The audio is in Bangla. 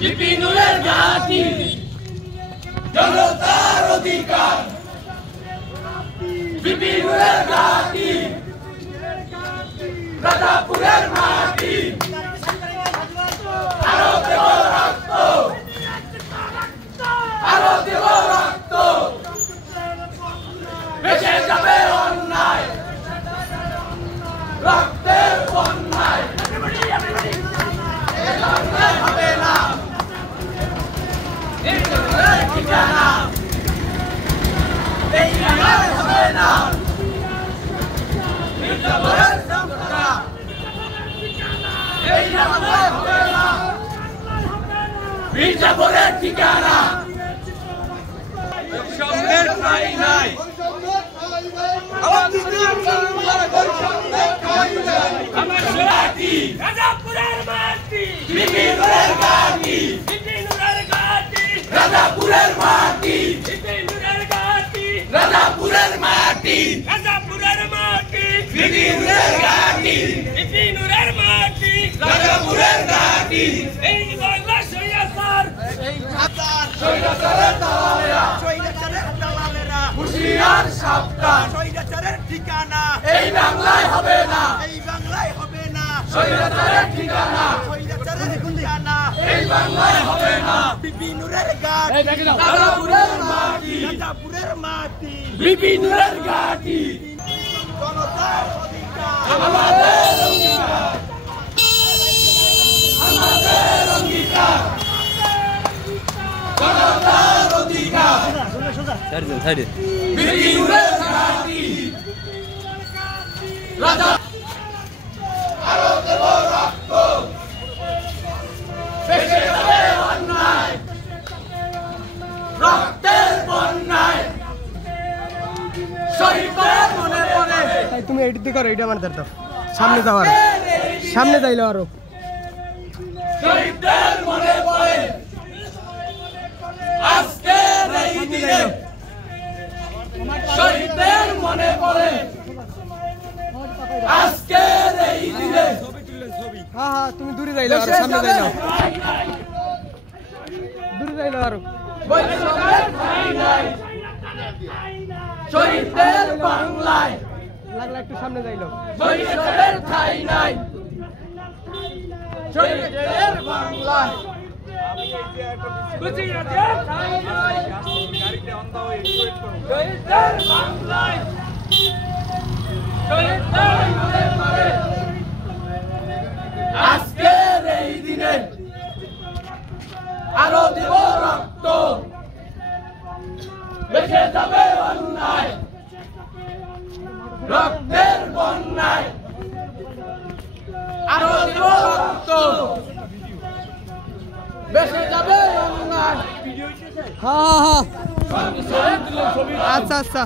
বিপিনুরের ঘাঁটি জনতার অধিকার বিপিনুরের ঘাঁটি রাজাপুরের মাটি আরো দেব রক্ত আরো দেব রক্ত বেঁচে যাবে অন্যায় রক্তের বন্যায় হবে না ঠিকানা এই হবে না মির্জাপুরের সম্পর্কা এই হবে না মির্জাপুরের ঠিকানা বৈষম্যের ঠাঁই নাই আমার ঘাঁটি রাজাপুরের মাটি বিপিনুরের ঘাঁটি বিপিনুরের ঘাঁটি রাজাপুরের মাটি বিপিনুরের ঘাঁটি রাজাপুরের মাটি রাজাপুরের মাটি বিপিনুরের ঘাঁটি বিপিনুরের মাটি রাজাপুরের ঘাঁটি এই বাংলা সৈয়াসার সৈয়াসারের দালালেরা হুঁশিয়ার সাবধান সৈয়াসারের ঠিকানা এই বাংলায় হবে না এই বাংলায় হবে না সৈয়াসারের ঠিকানা সৈয়াসারের ঠিকানা এই বাংলায় হবে না বিপিনুরের ঘাঁটি রাজাপুরের মাটি রাজাপুরের মাটি বিপিনুরের ঘাঁটি জনতার অধিকার আমাদের অঙ্গীকার আমাদের অঙ্গীকার জনতার অধিকার সাইডে বিপিনুরের ঘাঁটি রাজা আরো দেব রক্ত বেঁচে যাবে অন্যায় রক্তের বন্যায় শহীদের মনে পড়ে তুমি এডিট করো এটা আমার দাও সামনে যাও আরো সামনে যাইলো আরো শহীদের মনে পড়ে আজকের এই দিনে শহীদের মনে পড়ে আজকের এই দিনে হ্যাঁ হ্যাঁ তুমি দূরে যাইলো আরো সামনে যাইলো দূরে যাইলো আরো বৈষম্যের ঠাঁই নাই শহীদের বাংলায় লাগলা একটু সামনে যাইলো বৈষম্যের ঠাঁই নাই শহীদের বাংলায় শহীদের বাংলায় শহীদের মনে পড়ে আজকের এই দিনে আরো দেব রক্ত বেঁচে যাবে অন্যায় রক্তের বন্যায় আরো দেব রক্ত বেঁচে যাবে অন্যায় হ্যাঁ হ্যাঁ আচ্ছা আচ্ছা